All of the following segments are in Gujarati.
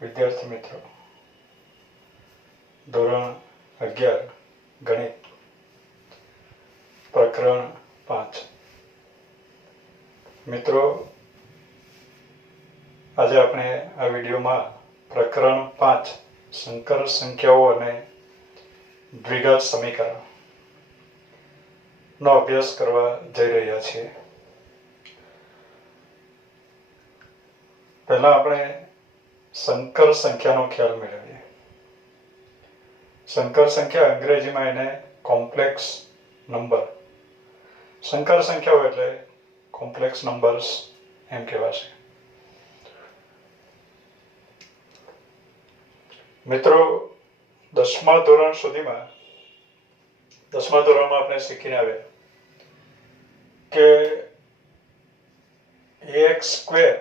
વિદ્યાર્થી મિત્રો, ધોરણ 11 ગણિત પ્રકરણ 5. મિત્રો, આજે આપણે આ વિડીયોમાં પ્રકરણ 5 સંકર સંખ્યાઓ અને દ્વિઘાત સમીકરણ નો અભ્યાસ કરવા જઈ રહ્યા છીએ. પહેલા આપણે સંકર સંખ્યાનો ખ્યાલ મેળવીએ. સંકર સંખ્યા અંગ્રેજીમાં એને કોમ્પ્લેક્સ નંબર, સંકર સંખ્યાઓ એટલે કોમ્પ્લેક્સ નંબર્સ એમ કહેવાશે. મિત્રો, દસમા ધોરણ સુધીમાં આપણે શીખીને આવ્યા કે ax²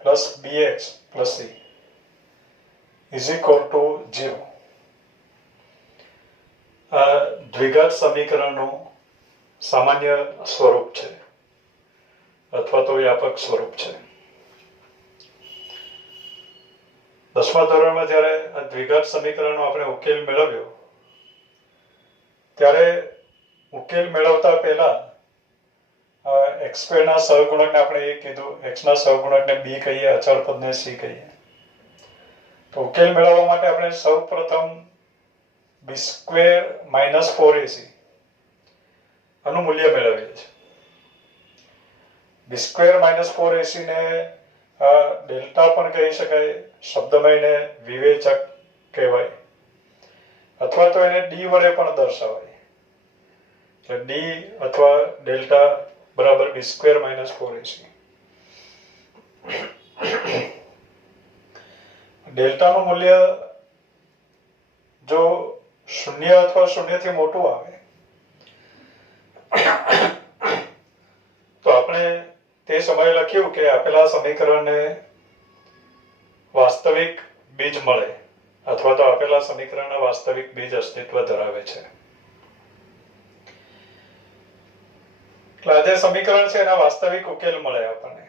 plus bx plus c is equal to 0. આ દ્વિઘાત સમીકરણનું સામાન્ય સ્વરૂપ છે અથવા તો વ્યાપક સ્વરૂપ છે. દસમા ધોરણમાં જ્યારે આ દ્વિઘાત સમીકરણનો આપણે ઉકેલ મેળવ્યો ત્યારે ઉકેલ મેળવતા પહેલા x² ના સહગુણકને આપણે એ કીધું, x ના સહગુણકને b કહીએ, અચળ પદને c કહીએ. તો ઉકેલ મેળવવા માટે આપણે સૌપ્રથમ b² - 4ac આનું મૂલ્ય મેળવીએ છીએ. b² - 4ac ને ડેલ્ટા પણ કહી શકાય, શબ્દમય ને વિવેચક કહેવાય, અથવા તો એને d વડે પણ દર્શાવાય. એટલે d અથવા ડેલ્ટા બરાબર b² - 4ac. ડેલ્ટાનું મૂલ્ય જો 0 અથવા 0 થી મોટું આવે તો આપણે તે સમયે લખ્યું કે આપેલા સમીકરણને વાસ્તવિક બીજ મળે અથવા તો આપેલા સમીકરણના વાસ્તવિક બીજ અસ્તિત્વ ધરાવે છે. એટલે આ જે સમીકરણ છે એના વાસ્તવિક ઉકેલ મળે, આપણને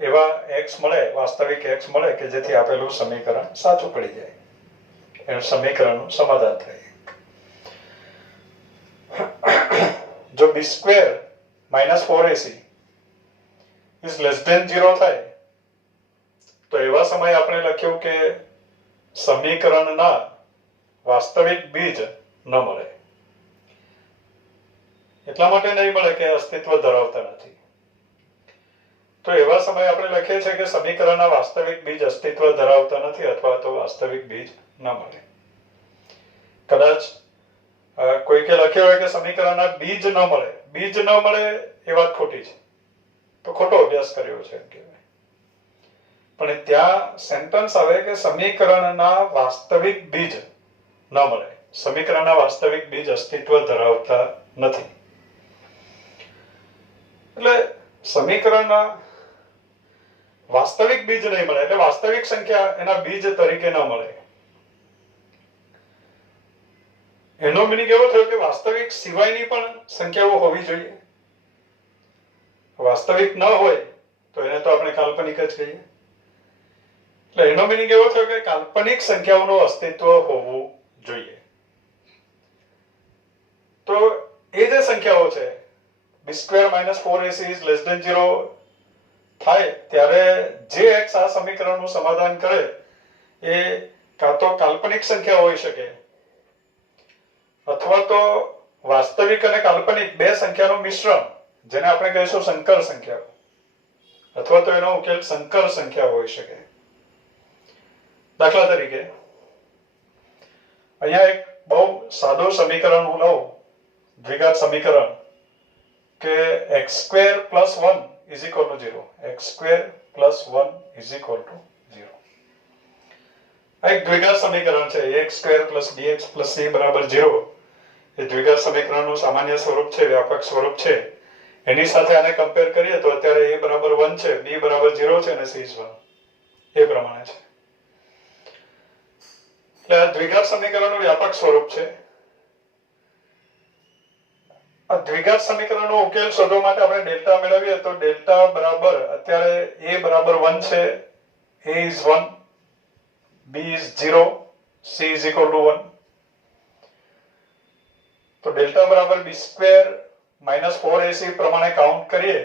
એવા x મળે, વાસ્તવિક x મળે કે જેથી આપેલું સમીકરણ સાચું પડી જાય, એનું સમીકરણનું સમાધાન થાય. જો b² - 4ac is less than 0 થાય તો એવા સમયે આપણે લખ્યું કે સમીકરણના વાસ્તવિક બીજ ન મળે. એટલા માટે નહીં મળે કે અસ્તિત્વ ધરાવતા નથી. તો એવા સમયે આપણે લખીએ છીએ કે સમીકરણના વાસ્તવિક બીજ અસ્તિત્વ ધરાવતા નથી અથવા તો વાસ્તવિક બીજ ન મળે. કદાચ કોઈકે લખ્યું હોય કે સમીકરણના બીજ ન મળે. બીજ ન મળે એ વાત ખોટી છે, તો ખોટો અભ્યાસ કર્યો છે એમ કહેવાય. પણ ત્યાં સેન્ટેન્સ આવે કે સમીકરણના વાસ્તવિક બીજ ન મળે, સમીકરણના વાસ્તવિક બીજ અસ્તિત્વ ધરાવતા નથી. એટલે સમીકરણના વાસ્તવિક બીજ નહીં મળે એટલે વાસ્તવિક સંખ્યા એના બીજ તરીકે ન મળે. એનો મીનિંગ એવો થયો કે વાસ્તવિક સિવાયની પણ સંખ્યાઓ હોવી જોઈએ. વાસ્તવિક ન હોય તો એને તો આપણે કાલ્પનિક જ કહીએ. એટલે એનો મીનિંગ એવો થયો કે કાલ્પનિક સંખ્યાઓનું અસ્તિત્વ હોવું જોઈએ. તો એ જે સંખ્યાઓ છે b² - 4ac is less than 0 થાય ત્યારે જે x આ સમીકરણનું સમાધાન કરે એ કાં તો કાલ્પનિક સંખ્યા હોઈ શકે અથવા તો વાસ્તવિક અને કાલ્પનિક બે સંખ્યાનું મિશ્રણ, જેને આપણે કહીશું સંકર સંખ્યા, અથવા તો એનો ઉકેલ સંકર સંખ્યા હોઈ શકે. દાખલા તરીકે અહીંયા એક બહુ સાદું સમીકરણ હું લઉં, દ્વિઘાત સમીકરણ કે x² + 1 is equal to 0. x² + 1 is equal to 0. આ એક દ્વિઘાત સમીકરણ છે. ax² + bx + c બરાબર 0 એ દ્વિઘાત સમીકરણનું સામાન્ય સ્વરૂપ છે, વ્યાપક સ્વરૂપ છે. એની સાથે આને કમ્પેર કરીએ તો અત્યારે a બરાબર 1 છે, b બરાબર 0 છે અને c is 1 એ પ્રમાણે છે. એટલે આ દ્વિઘાત સમીકરણનું વ્યાપક સ્વરૂપ છે. આ દ્વિઘાત સમીકરણનો ઉકેલ શોધવા માટે આપણે ડેલ્ટા મેળવીએ તો ડેલ્ટા બરાબર અત્યારે a બરાબર 1 છે, a is 1 b is 0, c is equal to 1. તો ડેલ્ટા બરાબર b સ્ક્વેર માઇનસ 4ac પ્રમાણે કાઉન્ટ કરીએ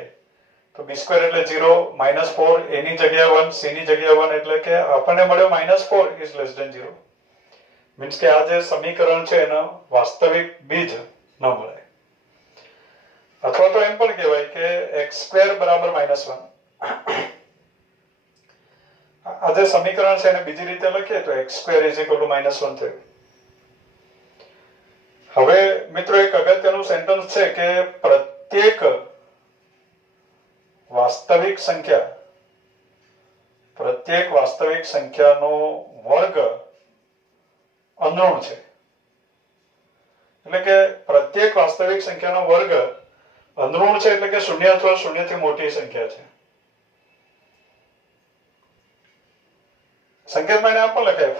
તો b સ્ક્વેર એટલે 0, -4 a ની જગ્યાએ 1, c ની જગ્યાએ 1 એટલે કે આપણને મળ્યો -4 is less than 0. મીન્સ કે આ જે સમીકરણ છે એનો વાસ્તવિક બીજ ન મળે. અથવા તો એમ પણ કહેવાય કે x² બરાબર -1. આ જે સમીકરણ છે એને બીજી રીતે લખીએ તો x² is equal to -1 થયું. હવે મિત્રો એક અગત્યનું સેન્ટેન્સ છે કે પ્રત્યેક વાસ્તવિક સંખ્યાનો વર્ગ અનઋણ છે. એટલે કે પ્રત્યેક વાસ્તવિક સંખ્યાનો વર્ગ અનઋણ છે એટલે કે 0 અથવા 0 થી મોટી સંખ્યા છે. સંકેતમાં આમ પણ લખાય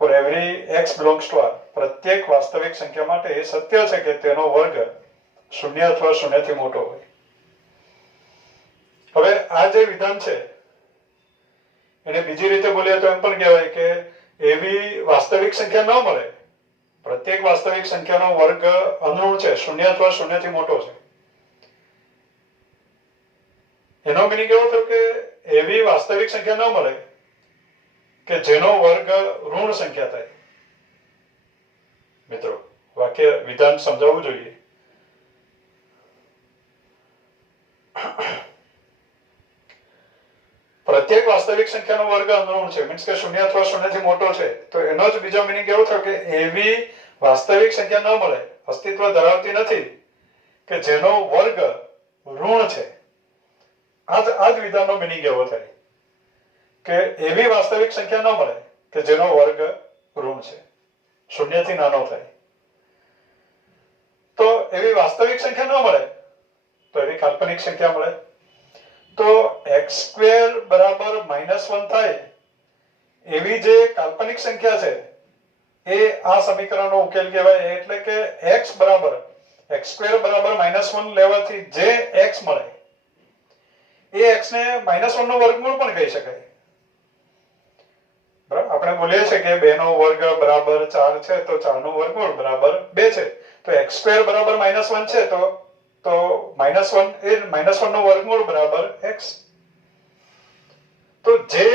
for every x belongs to R. પ્રત્યેક વાસ્તવિક સંખ્યા માટે એ સત્ય છે કે તેનો વર્ગ 0 અથવા 0 થી મોટો હોય. હવે આ જે વિધાન છે એને બીજી રીતે બોલીએ તો એમ પણ કહેવાય કે એવી વાસ્તવિક સંખ્યા ન મળે, પ્રત્યેક વાસ્તવિક સંખ્યાનો વર્ગ અનઋણ છે, 0 અથવા 0 થી મોટો છે. એનો મીનિંગ એવો થયો કે એવી વાસ્તવિક સંખ્યા ન મળે કે જેનો વર્ગ ઋણ સંખ્યા થાય. મિત્રો વાક્ય વિધાન સમજાવવું જોઈએ. પ્રત્યેક વાસ્તવિક સંખ્યાનો વર્ગ અનઋણ છે મીન્સ કે 0 અથવા 0 થી મોટો છે. તો એનો જ બીજો મીનિંગ એવો થયો કે એવી વાસ્તવિક સંખ્યા ન મળે, અસ્તિત્વ ધરાવતી નથી કે જેનો વર્ગ ઋણ છે. આ જ વિધાનનો મીનિંગ એવો થાય કે એવી વાસ્તવિક સંખ્યા ન મળે કે જેનો વર્ગ ઋણ છે, 0 થી નાનો થાય. તો એવી વાસ્તવિક સંખ્યા ન મળે તો એવી કાલ્પનિક સંખ્યા મળે. તો x² બરાબર -1 થાય એવી જે કાલ્પનિક સંખ્યા છે એ આ સમીકરણનો ઉકેલ કહેવાય. એટલે કે x² બરાબર -1 લેવાથી જે x મળે એ x ને -1 નો વર્ગમૂળ પણ કહી શકાય. બરાબર, આપણે બોલીએ છીએ કે 2 નો વર્ગ બરાબર 4 છે તો 4 નો વર્ગમૂળ બરાબર 2 છે. તો x² બરાબર -1 છે તો -1 એ -1 નો વર્ગમૂળ બરાબર x. તો જે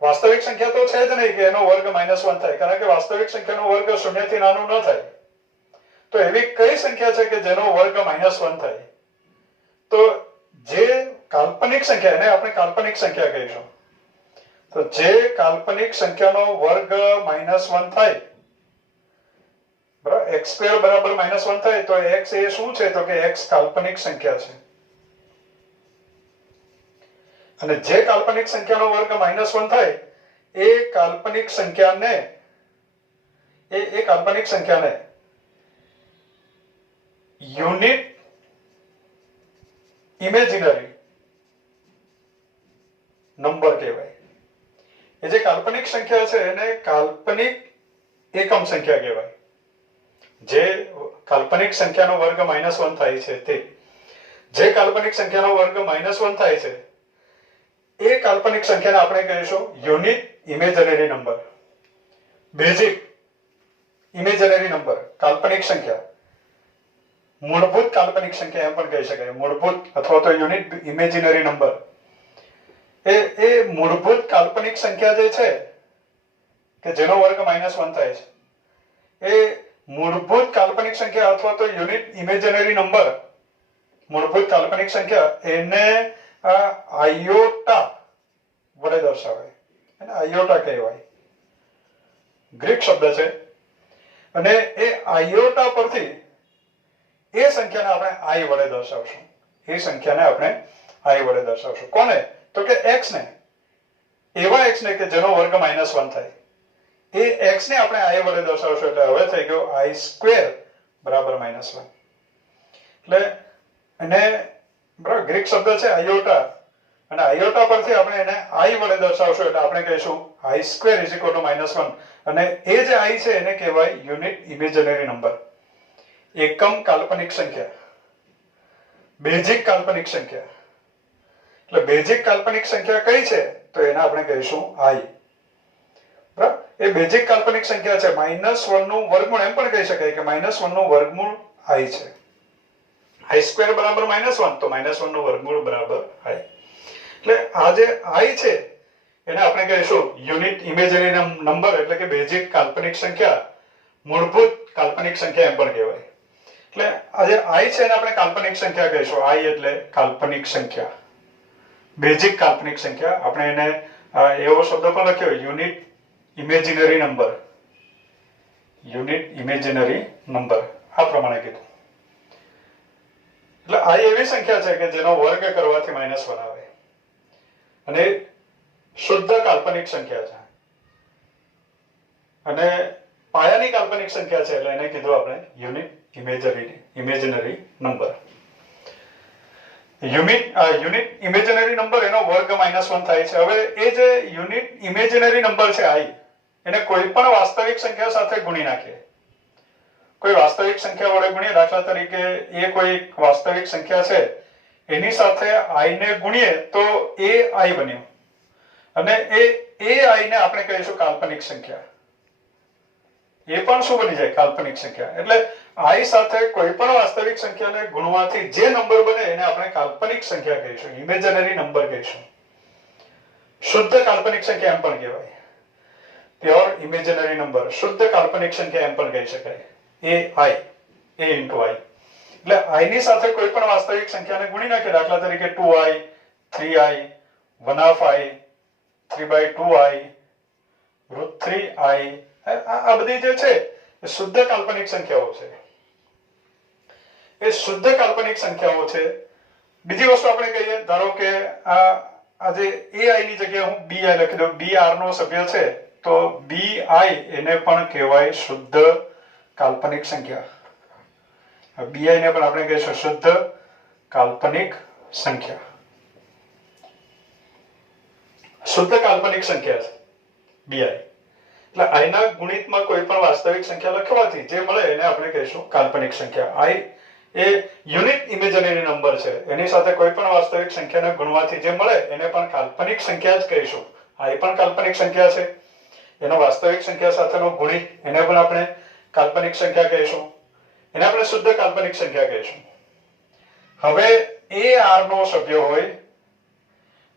વાસ્તવિક સંખ્યા તો છે જ નહીં કે એનો વર્ગ -1 થાય, કારણ કે વાસ્તવિક સંખ્યાનો વર્ગ 0 થી નાનો ન થાય. તો એવી કઈ સંખ્યા છે કે જેનો વર્ગ -1 થાય? તો જે કાલ્પનિક સંખ્યા, એને આપણે કાલ્પનિક સંખ્યા કહીશું. તો જે કાલ્પનિક સંખ્યાનો વર્ગ -1 થાય, બરાબર, x² બરાબર -1 થાય તો x એ શું છે? તો કે x કાલ્પનિક સંખ્યા છે. અને જે કાલ્પનિક સંખ્યાનો વર્ગ -1 થાય એ કાલ્પનિક સંખ્યાને યુનિટ ઇમેજિનરી નંબર કહેવાય. એ જે કાલ્પનિક સંખ્યા છે એને કાલ્પનિક એકમ સંખ્યા કહેવાય. જે કાલ્પનિક સંખ્યાનો વર્ગ -1 થાય છે તે, જે કાલ્પનિક સંખ્યાનો વર્ગ -1 થાય છે એ કાલ્પનિક સંખ્યાને આપણે કહીશું unit imaginary number, basic imaginary number, કાલ્પનિક સંખ્યા, મૂળભૂત કાલ્પનિક સંખ્યા એમ પણ કહી શકાય. મૂળભૂત અથવા તો યુનિટ ઇમેજનરી નંબર એ મૂળભૂત કાલ્પનિક સંખ્યા જે છે કે જેનો વર્ગ -1 થાય છે એ મૂળભૂત કાલ્પનિક સંખ્યા અથવા તો યુનિટ ઇમેજનરી નંબર, મૂળભૂત કાલ્પનિક સંખ્યા એને આયોટા વડે દર્શાવાય. એને આયોટા કહેવાય. ગ્રીક શબ્દ છે. અને એ આયોટા પરથી એ સંખ્યાને આપણે i વડે દર્શાવશું. એ સંખ્યાને આપણે i વડે દર્શાવશું. કોને? તો કે x ને. એવા x ને કે જેનો વર્ગ -1 થાય એ x ને આપણે i વડે દર્શાવશું. એટલે હવે થઈ ગયો i² બરાબર -1. એટલે એને બરાબર ગ્રીક શબ્દ છે આયોટા, અને આયોટા પરથી આપણે એને i વડે દર્શાવશું એટલે આપણે કહીશું i² is equal to -1. અને એ જે i છે એને કહેવાય યુનિટ ઇમેજનરી નંબર, એકમ કાલ્પનિક સંખ્યા, બેઝિક કાલ્પનિક સંખ્યા. એટલે બેઝિક કાલ્પનિક સંખ્યા કઈ છે તો એને આપણે કહીશું i. બરાબર, એ બેઝિક કાલ્પનિક સંખ્યા છે. -1 નું વર્ગમૂળ એમ પણ કહી શકાય કે -1 નું વર્ગમૂળ i છે. i² બરાબર -1 તો -1 નું વર્ગમૂળ બરાબર i. એટલે આ જે i છે એને આપણે કહીશું યુનિટ ઇમેજનરી નંબર, એટલે કે બેઝિક કાલ્પનિક સંખ્યા, મૂળભૂત કાલ્પનિક સંખ્યા એમ પણ કહેવાય. એટલે આ જે i છે એને આપણે કાલ્પનિક સંખ્યા કહીશું. i એટલે કાલ્પનિક સંખ્યા, બેઝિક કાલ્પનિક સંખ્યા. આપણે એને એવો શબ્દ પણ લખ્યો unit imaginary number, unit imaginary number આ પ્રમાણે કીધું. એટલે i એવી સંખ્યા છે કે જેનો વર્ગ કરવાથી -1 આવે અને શુદ્ધ કાલ્પનિક સંખ્યા છે અને પાયાની કાલ્પનિક સંખ્યા છે, એટલે એને કીધું આપણે unit imaginary number. Unit imaginary number એનો વર્ગ -1 થાય છે. હવે એ જે યુનિટ ઇમેજનરી નંબર છે i, એને કોઈ પણ વાસ્તવિક સંખ્યા સાથે ગુણી નાખીએ. કોઈ વાસ્તવિક સંખ્યા વડે ગુણીએ, દાખલા તરીકે એ કોઈ વાસ્તવિક સંખ્યા છે એની સાથે i ને ગુણીએ તો એ i બન્યું અને એ i ને આપણે કહીશું કાલ્પનિક સંખ્યા. એ પણ શું બની જાય? કાલ્પનિક સંખ્યા. એટલે i સાથે કોઈ પણ વાસ્તવિક સંખ્યાને ગુણવાથી જે નંબર બને એને આપણે કાલ્પનિક સંખ્યા કહીશું, ઇમેજનરી નંબર કહીશું. શુદ્ધ કાલ્પનિક સંખ્યા એમ પણ કહેવાય, પ્યોર ઇમેજનરી નંબર, શુદ્ધ કાલ્પનિક સંખ્યા એમ પણ કહી શકાય. a into i. એટલે i ની સાથે કોઈ પણ વાસ્તવિક સંખ્યાને ગુણી નાખીએ, દાખલા તરીકે 2i, 3i, 1/2i, 3/2i, √3i, આ બધી જે છે એ શુદ્ધ કાલ્પનિક સંખ્યાઓ છે. એ શુદ્ધ કાલ્પનિક સંખ્યાઓ છે. બીજી વસ્તુ આપણે કહીએ, ધારો કે આ જે ai ની જગ્યાએ હું bi લખી દઉં, b r નો સભ્ય છે તો bi એને પણ કહેવાય શુદ્ધ કાલ્પનિક સંખ્યા. bi ને પણ આપણે કહીશું શુદ્ધ કાલ્પનિક સંખ્યા. શુદ્ધ કાલ્પનિક સંખ્યા છે bi. એટલે i ના ગુણિતમાં કોઈ પણ વાસ્તવિક સંખ્યા લખવાથી જે મળે એને આપણે કહીશું કાલ્પનિક સંખ્યા. i A unit imaginary number છે, એની સાથે કોઈ પણ વાસ્તવિક સંખ્યાને ગુણવાથી જે મળે એને પણ કાલ્પનિક સંખ્યા જ કહીશું. i પણ કાલ્પનિક સંખ્યા છે, એનો વાસ્તવિક સંખ્યા સાથેનો ગુણિત એને પણ આપણે કાલ્પનિક સંખ્યા કહીશું, એને આપણે શુદ્ધ કાલ્પનિક સંખ્યા કહીશું. હવે a r નો સભ્ય હોય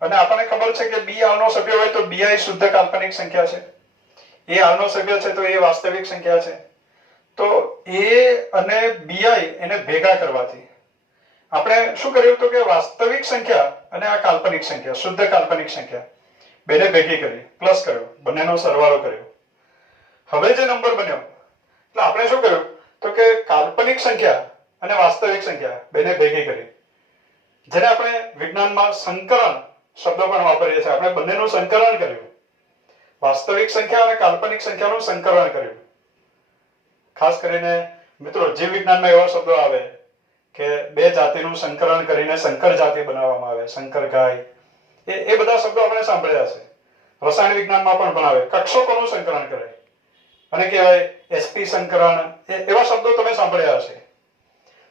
અને આપણને ખબર છે કે b r નો સભ્ય હોય તો bi શુદ્ધ કાલ્પનિક સંખ્યા છે. એ r નો સભ્ય છે તો એ વાસ્તવિક સંખ્યા છે. તો a અને bi એને ભેગા કરવાથી આપણે શું કર્યું તો કે વાસ્તવિક સંખ્યા અને આ કાલ્પનિક સંખ્યા, શુદ્ધ કાલ્પનિક સંખ્યા બેને ભેગી કરી, પ્લસ કર્યો, બંનેનો સરવાળો કર્યો. હવે જે નંબર બન્યો એટલે આપણે શું કર્યું તો કે કાલ્પનિક સંખ્યા અને વાસ્તવિક સંખ્યા બેને ભેગી કરી, જેને આપણે વિજ્ઞાનમાં સંકરણ શબ્દ પણ વાપરીએ છીએ. આપણે બંનેનું સંકરણ કર્યું, વાસ્તવિક સંખ્યા અને કાલ્પનિક સંખ્યાનું સંકરણ કર્યું. ખાસ કરીને મિત્રો જીવ વિજ્ઞાનમાં એવા શબ્દો આવે કે બે જાતિનું સંકરણ કરીને સંકર જાતિ બનાવવામાં આવે, સંકર ગાય, એ બધા શબ્દો આપણે સાંભળ્યા છે. રસાયણ વિજ્ઞાનમાં પણ ભણાવે, કક્ષકોનું સંકરણ કરે અને કહેવાય sp સંકરણ, એવા શબ્દો તમે સાંભળ્યા હશે.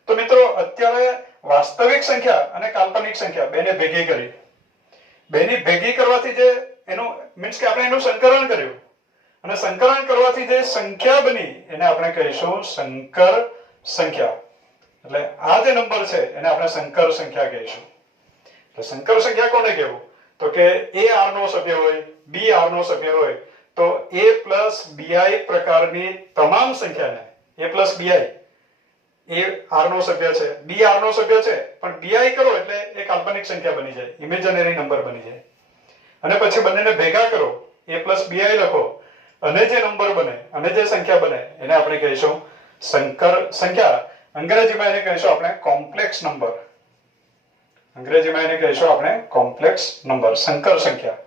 તો મિત્રો અત્યારે વાસ્તવિક સંખ્યા અને કાલ્પનિક સંખ્યા બેને ભેગી કરી, બેની ભેગી કરવાથી જે એનું મીન્સ કે આપણે એનું સંકરણ કર્યું અને સંકરણ કરવાથી જે સંખ્યા બની એને આપણે કહીશું સંકર સંખ્યા. એટલે આ જે નંબર છે એને આપણે સંકર સંખ્યા કહીશું. એટલે સંકર સંખ્યા કોને કહેવું તો કે a r નો સભ્ય હોય, b r નો સભ્ય હોય તો a + bi પ્રકારની તમામ સંખ્યાને, a + bi એ r નો સભ્ય છે, b r નો સભ્ય છે, પણ bi કરો એટલે એ કાલ્પનિક સંખ્યા બની જાય, ઇમેજનરી નંબર બની જાય. અને પછી બંનેને ભેગા કરો, a + bi લખો અને જે નંબર બને અને જે સંખ્યા બને એને આપણે કહીશું સંકર સંખ્યા. અંગ્રેજીમાં એને કહીશું આપણે કોમ્પ્લેક્સ નંબર, અંગ્રેજીમાં એને કહીશું આપણે કોમ્પ્લેક્સ નંબર, સંકર સંખ્યા.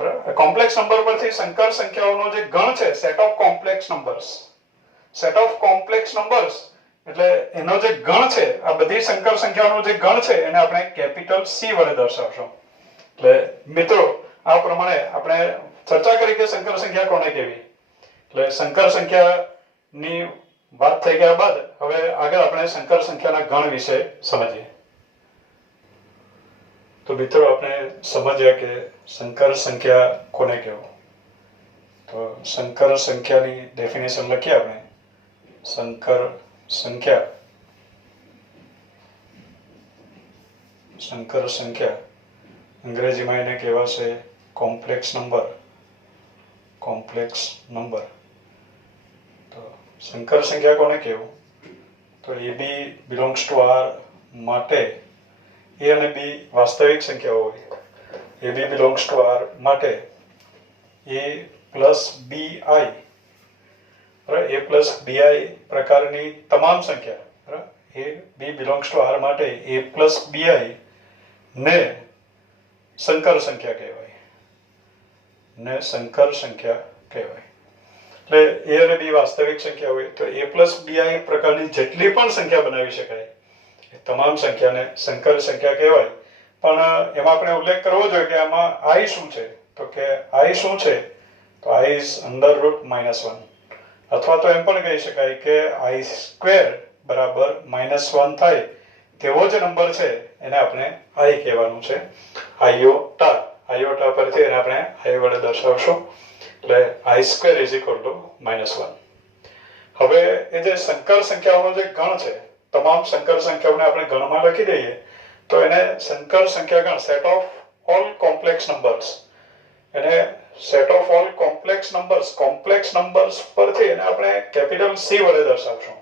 બરાબર, કોમ્પ્લેક્સ નંબર પરથી સંકર સંખ્યાઓનો જે ગણ છે set of complex numbers, set of complex numbers એટલે એનો જે ગણ છે, આ બધી સંકર સંખ્યાઓનો જે ગણ છે એને આપણે કેપિટલ C વડે દર્શાવશું. એટલે મિત્રો આ પ્રમાણે આપણે ચર્ચા કરી કે સંકર સંખ્યા કોને કહેવી. એટલે સંકર સંખ્યાની વાત થઈ ગયા બાદ હવે આગળ આપણે સંકર સંખ્યાના ગણ વિશે સમજીએ. તો મિત્રો આપણે સમજ્યા કે સંકર સંખ્યા કોને કહેવું. તો સંકર સંખ્યાની ડેફિનેશન લખીએ આપણે. સંકર સંખ્યા અંગ્રેજીમાં એને કહેવાશે કોમ્પ્લેક્સ નંબર. તો સંકર સંખ્યા કોને કહેવું? તો AB બિલોંગ્સ ટુ R માટે A અને B વાસ્તવિક સંખ્યાઓ હોય. AB બિલોંગ્સ ટુ R માટે A plus BI A plus BI પ્રકારની તમામ સંખ્યા AB બિલોંગ્સ ટુ R માટે A પ્લસ BI ને સંકર સંખ્યા કહેવાય. એટલે A અને B વાસ્તવિક સંખ્યા હોય તો A પ્લસ BI પ્રકારની જેટલી પણ સંખ્યા બનાવી શકાય એ તમામ સંખ્યાને સંકર સંખ્યા કહેવાય. પણ એમાં આપણે ઉલ્લેખ કરવો જોઈએ કે આમાં I શું છે? તો કે I શું છે? તો I is under root -1, અથવા તો એમ પણ કહી શકાય કે I સ્ક્વેર બરાબર -1 થાય તેવો જે નંબર છે એને આપણે I કહેવાનું છે. આયોટા પરથી એને આપણે I વડે દર્શાવશું. એટલે I square is equal two -1. હવે એ જે સંકર સંખ્યાઓનો જે ગણ છે, તમામ સંકર સંખ્યાઓને આપણે ગણમાં લખી દઈએ તો એને સંકર સંખ્યા ગણ, set of all complex numbers, એને set of all complex numbers પરથી એને આપણે કેપિટલ C વડે દર્શાવશું.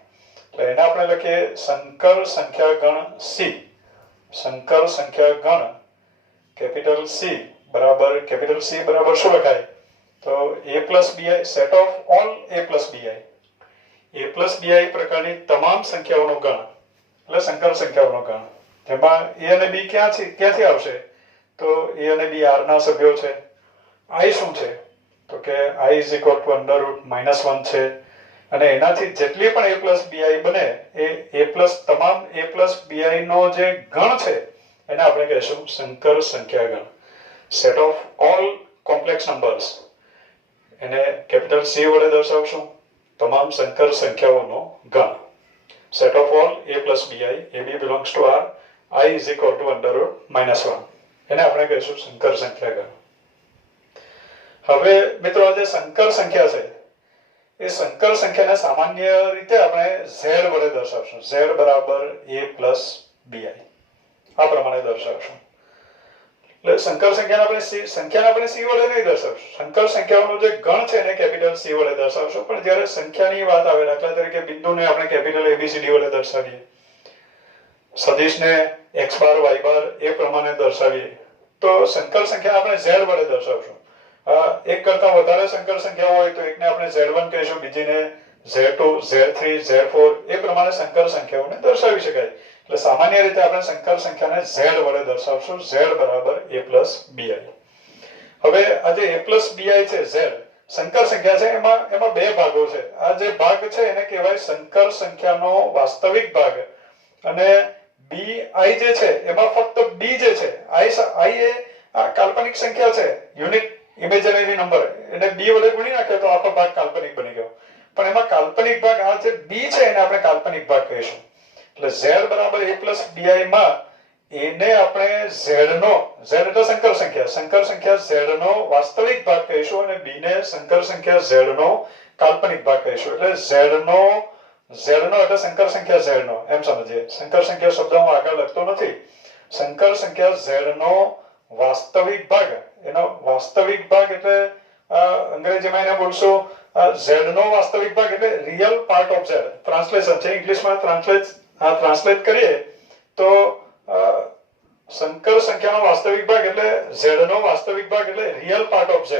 એટલે એને આપણે લખીએ સંકર સંખ્યા ગણ કેપિટલ C બરાબર શું લખાય? તો A plus BI, set of all A plus BI પ્રકારની તમામ સંખ્યાઓનો ગણ એટલે સંકર સંખ્યાઓનો ગણ. જેમાં A અને B ક્યાંથી આવશે? તો A અને B R ના સભ્યો છે. I શું છે? તો કે I is equal to under root -1 છે. અને એનાથી જેટલી પણ A પ્લસ BI બને એ તમામ A પ્લસ BI નો જે ગણ છે એને આપણે કહીશું સંકર સંખ્યા ગણ. Set of all complex numbers એને કેપિટલ C વડે દર્શાવશું. તમામ સંકર સંખ્યાઓનો ગણ. Set of all A plus BI, AB belongs to R, I is equal to under root -1. એને આપણે કહીશું સંકર સંખ્યા ગણ. હવે મિત્રો આ જે સંકર સંખ્યા છે એ સંકર સંખ્યાને સામાન્ય રીતે આપણે Z વડે દર્શાવશું. Z બરાબર A પ્લસ BI આ પ્રમાણે દર્શાવશું. એટલે સંકર સંખ્યાને આપણે C વડે નહીં દર્શાવશું. સંકર સંખ્યાઓનો જે ગણ છે એને કેપિટલ C વડે દર્શાવશું. પણ જ્યારે સંખ્યાની વાત આવે, દાખલા તરીકે બિંદુને આપણે કેપિટલ ABCD વડે દર્શાવીએ, સદિશને x બાર y બાર એ પ્રમાણે દર્શાવીએ તો સંકર સંખ્યા આપણે Z વડે દર્શાવશું. એક કરતા વધારે સંકર સંખ્યાઓ હોય તો એકને આપણે Z1 કહીશું, બીજીને Z2, Z3, Z4 એ પ્રમાણે સંકર સંખ્યાઓને દર્શાવી શકાય. એટલે સામાન્ય રીતે આપણે સંકર સંખ્યાને Z વડે દર્શાવશું. Z બરાબર A પ્લસ BI. હવે આ જે A પ્લસ BI છે, Z સંકર સંખ્યા છે, એમાં બે ભાગો છે. આ જે ભાગ છે એને કહેવાય સંકર સંખ્યાનો વાસ્તવિક ભાગ. અને BI જે છે એમાં ફક્ત B જે છે, I એ આ કાલ્પનિક સંખ્યા છે, યુનિટ ઇમેજનરી નંબર, એને B વડે ગુણી નાખે તો આખો ભાગ કાલ્પનિક બની ગયો. પણ એમાં કાલ્પનિક ભાગ આ જે B છે એને આપણે કાલ્પનિક ભાગ કહીશું. એટલે Z બરાબર A પ્લસ BI માં એને આપણે Z એટલે સંકર સંખ્યા Z નો વાસ્તવિક ભાગ કહીશું અને B ને સંકર સંખ્યા Z નો કાલ્પનિક ભાગ કહીશું. એટલે Z નો એટલે સંકર સંખ્યા Z નો, એમ સમજીએ. સંકર સંખ્યા શબ્દ હું આગળ લખતો નથી. સંકર સંખ્યા Z નો વાસ્તવિક ભાગ, એનો વાસ્તવિક ભાગ એટલે અંગ્રેજીમાં એને બોલશું Z નો વાસ્તવિક ભાગ એટલે real part of Z. Translation છે, ઇંગ્લિશમાં ટ્રાન્સલેટ કરીએ તો સંકર સંખ્યાનો વાસ્તવિક ભાગ એટલે Z નો વાસ્તવિક ભાગ એટલે રિયલ પાર્ટ ઓફ Z.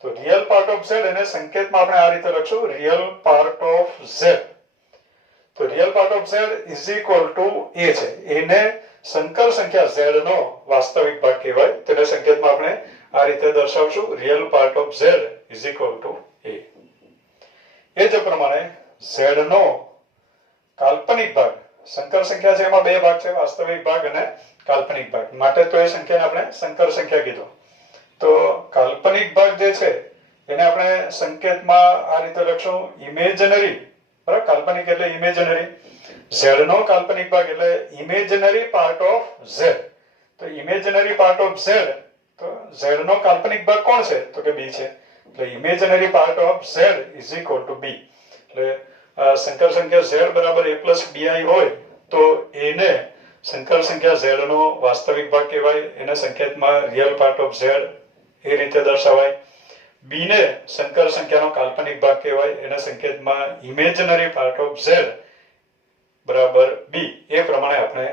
તો રિયલ પાર્ટ ઓફ Z એને સંકેતમાં આપણે આ રીતે લખશું, રિયલ પાર્ટ ઓફ Z. તો real part of Z is equal to A છે. એને સંકર સંખ્યા Z નો વાસ્તવિક ભાગ કહેવાય. તેને સંકેતમાં આપણે આ રીતે દર્શાવશું, real part of Z is equal to A. એ જ પ્રમાણે Z નો કાલ્પનિક ભાગ, સંકર સંખ્યા છે એમાં બે ભાગ છે, વાસ્તવિક ભાગ અને કાલ્પનિક ભાગ. માટે તો એ સંખ્યાને આપણે સંકર સંખ્યા કીધું. તો કાલ્પનિક ભાગ જે છે એને આપણે સંકેતમાં આ રીતે લખશું, ઇમેજનરી. બરાબર, કાલ્પનિક એટલે ઇમેજનરી. Z નો કાલ્પનિક ભાગ એટલે ઇમેજનરી પાર્ટ ઓફ Z. તો ઇમેજનરી પાર્ટ ઓફ ઝેડ, તો ઝેડ નો કાલ્પનિક ભાગ કોણ છે? તો કે બી છે. એટલે imaginary part of Z is equal to B. એટલે સંકર સંખ્યા ઝેડ બરાબર a પ્લસ bi હોય તો એને સંકર સંખ્યા ઝેડ નો વાસ્તવિક ભાગ કહેવાય, એને સંકેતમાં રિયલ પાર્ટ ઓફ ઝેડ એ રીતે દર્શાવાય. બી ને સંકર સંખ્યાનો કાલ્પનિક ભાગ કહેવાય, એને સંકેતમાં ઇમેજનરી પાર્ટ ઓફ ઝેડ બરાબર બી એ પ્રમાણે આપણે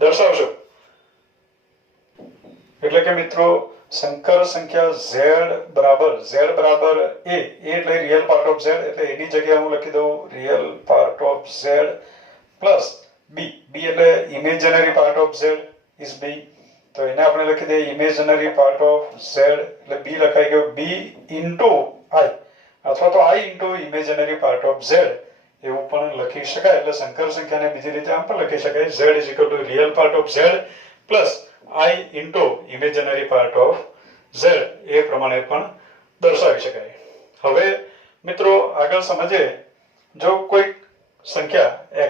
દર્શાવશું. એટલે કે મિત્રો સંકર સંખ્યા z બરાબર a એટલે રિયલ પાર્ટ ઓફ z, એટલે એની જગ્યાએ હું લખી દઉં real part of z plus b. b એટલે imaginary part of z is b, તો એને આપણે લખી દઈએ ઇમેજનરી પાર્ટ ઓફ z, એટલે b લખાઈ ગયો b ઇન્ટુ i, અથવા તો i into imaginary part of z એવું પણ લખી શકાય. એટલે સંકર સંખ્યાને બીજી રીતે આમ પણ લખી શકાય z is equal two real part of z plus i into imaginary part of z એ પ્રમાણે પણ દર્શાવી શકાય. હવે મિત્રો આગળ સમજીએ, જો કોઈ સંખ્યા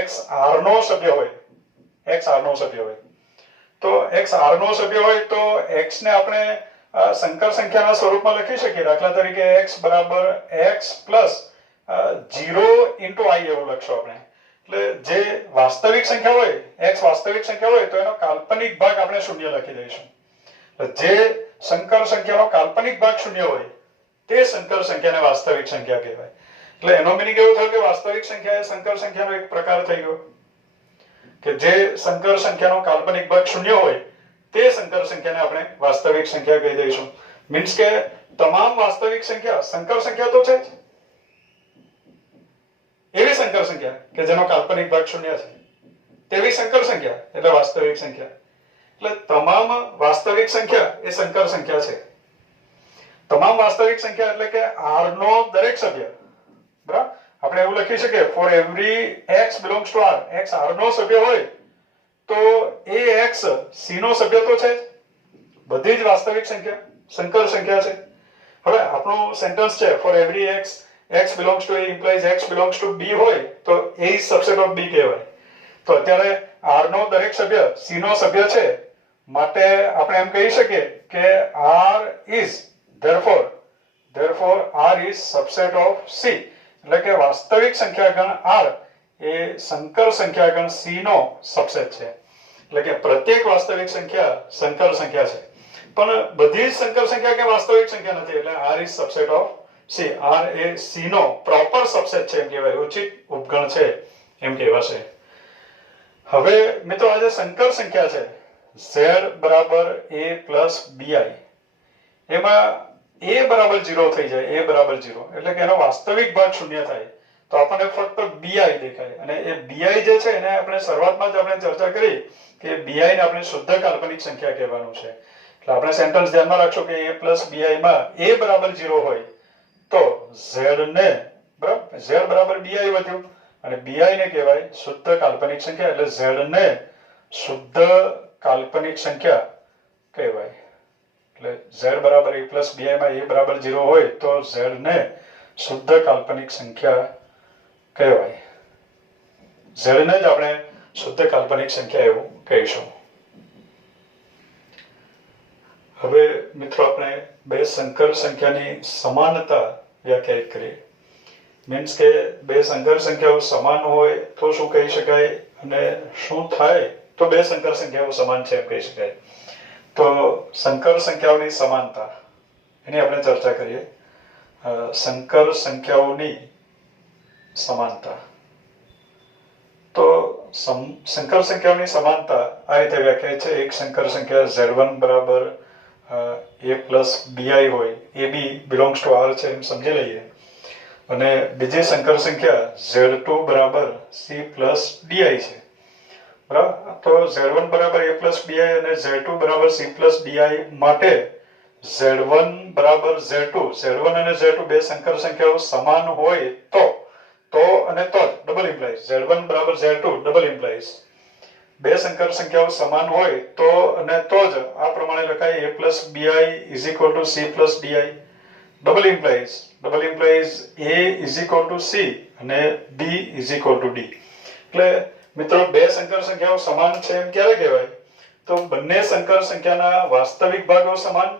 x r નો સભ્ય હોય, x r નો સભ્ય હોય, તો x r નો સભ્ય હોય તો x ને આપણે સંકર સંખ્યાના સ્વરૂપમાં લખી શકીએ. દાખલા તરીકે x બરાબર x પ્લસ 0 ઇન્ટુ i એવું લખશો આપણે. એટલે જે વાસ્તવિક સંખ્યા હોય, x વાસ્તવિક સંખ્યા હોય તો એનો કાલ્પનિક ભાગ આપણે શૂન્ય લખી દઈશું. જે સંકર સંખ્યાનો કાલ્પનિક ભાગ શૂન્ય હોય તે સંકર સંખ્યાને વાસ્તવિક સંખ્યા કહેવાય. એટલે એનો મિનિંગ એવું થયો કે વાસ્તવિક સંખ્યા એ સંકર સંખ્યાનો એક પ્રકાર થઈ ગયો, કે જે સંકર સંખ્યાનો કાલ્પનિક ભાગ શૂન્ય હોય તે સંકર સંખ્યાને આપણે વાસ્તવિક સંખ્યા કહી દઈશું. મીન્સ કે તમામ વાસ્તવિક સંખ્યા સંકર સંખ્યા તો છે જ, એવી સંકર સંખ્યા કે જેનો કાલ્પનિક ભાગ શૂન્ય છે તેવી સંકર સંખ્યા એટલે વાસ્તવિક સંખ્યા. એટલે તમામ વાસ્તવિક સંખ્યા એ સંકર સંખ્યા છે. તમામ વાસ્તવિક સંખ્યા એટલે કે r નો દરેક સભ્ય, બરાબર, આપણે એવું લખી શકીએ for every x belongs to r, x r નો સભ્ય હોય તો એ x c નો સભ્ય તો છે જ. બધી જ વાસ્તવિક સંખ્યા સંકર સંખ્યા છે. હવે આપણું સેન્ટેન્સ છે for every x belongs to a implies x belongs to b હોય તો a is subset of b કહેવાય. તો અત્યારે r નો દરેક સભ્ય c નો સભ્ય છે, માટે આપણે એમ કહી શકીએ કે r is therefore r is subset of c. એટલે કે વાસ્તવિક સંખ્યા ગણ r એ સંકર સંખ્યા ગણ c નો સબસેટ છે. એટલે કે પ્રત્યેક વાસ્તવિક સંખ્યા સંકર સંખ્યા છે, પણ બધી જ સંકર સંખ્યા કે વાસ્તવિક સંખ્યા નથી. એટલે r is subset of c. r એ c નો પ્રોપર સબસેટ છે એમ કહેવાય, ઉચિત ઉપગણ છે એમ કહેવાશે. હવે મિત્રો આ જે સંકર સંખ્યા છે z બરાબર a પ્લસ bi, એમાં a બરાબર 0 થઈ જાય, a બરાબર 0 એટલે કે એનો વાસ્તવિક ભાગ શૂન્ય થાય તો આપણને ફક્ત bi દેખાય. અને એ bi જે છે એને આપણે શરૂઆતમાં જ આપણે ચર્ચા કરી કે bi ને આપણે શુદ્ધ કાલ્પનિક સંખ્યા કહેવાનું છે. એટલે આપણે સેન્ટેન્સ ધ્યાનમાં રાખશો કે a પ્લસ bi માં a બરાબર 0 હોય તો z ને બરાબર z બરાબર bi વધ્યું અને bi ને કહેવાય શુદ્ધ કાલ્પનિક સંખ્યા, એટલે z ને શુદ્ધ કાલ્પનિક સંખ્યા કહેવાય. એટલે z બરાબર a પ્લસ bi માં a બરાબર 0 હોય તો z ને શુદ્ધ કાલ્પનિક સંખ્યા કહેવાય. z ને જ આપણે શુદ્ધ કાલ્પનિક સંખ્યા એવું કહીશું. હવે મિત્રો આપણે બે સંકર સંખ્યાની સમાનતા વ્યાખ્યાયિત કરીએ. મીન્સ કે બે સંકર સંખ્યાઓ સમાન હોય તો શું કહી શકાય અને શું થાય તો બે સંકર સંખ્યાઓ સમાન છે એમ કહી શકાય. તો સંકર સંખ્યાઓની સમાનતા એની આપણે ચર્ચા કરીએ. સંકર સંખ્યાઓની સમાનતા, તો સંકર સંખ્યાઓની સમાનતા આ રીતે વ્યાખ્યાયિત છે. એક સંકર સંખ્યા z1 બરાબર a પ્લસ bi હોય, a b belongs to r છે એમ સમજી લઈએ, અને બીજી સંકર સંખ્યા z2 બરાબર c પ્લસ di છે, બરાબર. તો z1 બરાબર a પ્લસ bi અને z2 બરાબર c પ્લસ di માટે z1 બરાબર z2, z1 અને z2 બે સંકર સંખ્યાઓ સમાન હોય તો અને તો જ ડબલ ઇમ્પ્લાઇઝ z1 બરાબર z2 ડબલ ઇમ્પ્લાઇઝ બે સંકર સંખ્યાઓ સમાન હોય તો અને તો જ આ પ્રમાણે લખાય a plus bi is equal two c plus di. Double implies a is equal two c અને b is equal two d. એટલે મિત્રો બે સંકર સંખ્યાઓ સમાન છે એમ ક્યારે કહેવાય? તો બંને સંકર સંખ્યાના વાસ્તવિક ભાગો સમાન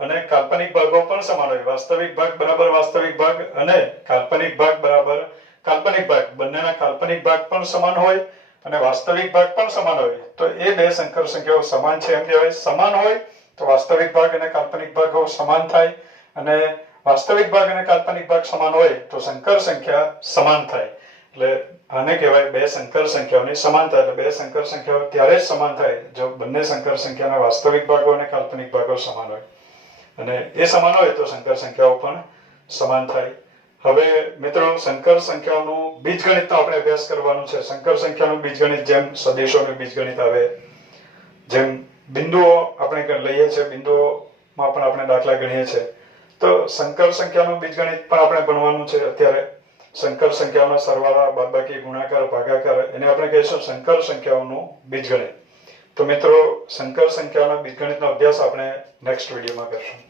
અને કાલ્પનિક ભાગો પણ સમાન હોય. વાસ્તવિક ભાગ બરાબર વાસ્તવિક ભાગ અને કાલ્પનિક ભાગ બરાબર કાલ્પનિક ભાગ, બંનેના કાલ્પનિક ભાગ પણ સમાન હોય અને વાસ્તવિક ભાગ પણ સમાન હોય. તો એ બે સંકર સંખ્યાઓ સમાન છે એમ કહેવાય. સમાન હોય તો વાસ્તવિક ભાગ અને કાલ્પનિક ભાગો સમાન થાય, અને વાસ્તવિક ભાગ અને કાલ્પનિક ભાગ સમાન હોય તો સંકર સંખ્યા સમાન થાય. એટલે આને કહેવાય બે સંકર સંખ્યાઓની સમાનતા. એટલે બે સંકર સંખ્યાઓ ત્યારે જ સમાન થાય જો બંને સંકર સંખ્યાના વાસ્તવિક ભાગો અને કાલ્પનિક ભાગો સમાન હોય, અને એ સમાન હોય તો સંકર સંખ્યાઓ પણ સમાન થાય. હવે મિત્રો, સંકર સંખ્યાઓનું બીજગણિતનો આપણે અભ્યાસ કરવાનો છે. સંકર સંખ્યાનું બીજગણિત જેમ સદિશોનું બીજગણિત આવે, જેમ બિંદુઓ આપણે લઈએ છીએ, બિંદુઓમાં પણ આપણે દાખલા ગણીએ છીએ, તો સંકર સંખ્યાનું બીજગણિત પણ આપણે ભણવાનું છે અત્યારે. સંકર સંખ્યાઓના સરવાળા, બાદબાકી, ગુણાકાર, ભાગાકાર, એને આપણે કહીશું સંકર સંખ્યાઓનું બીજગણિત. તો મિત્રો, સંકર સંખ્યાઓના બીજગણિતનો અભ્યાસ આપણે નેક્સ્ટ વિડીયોમાં કરશું.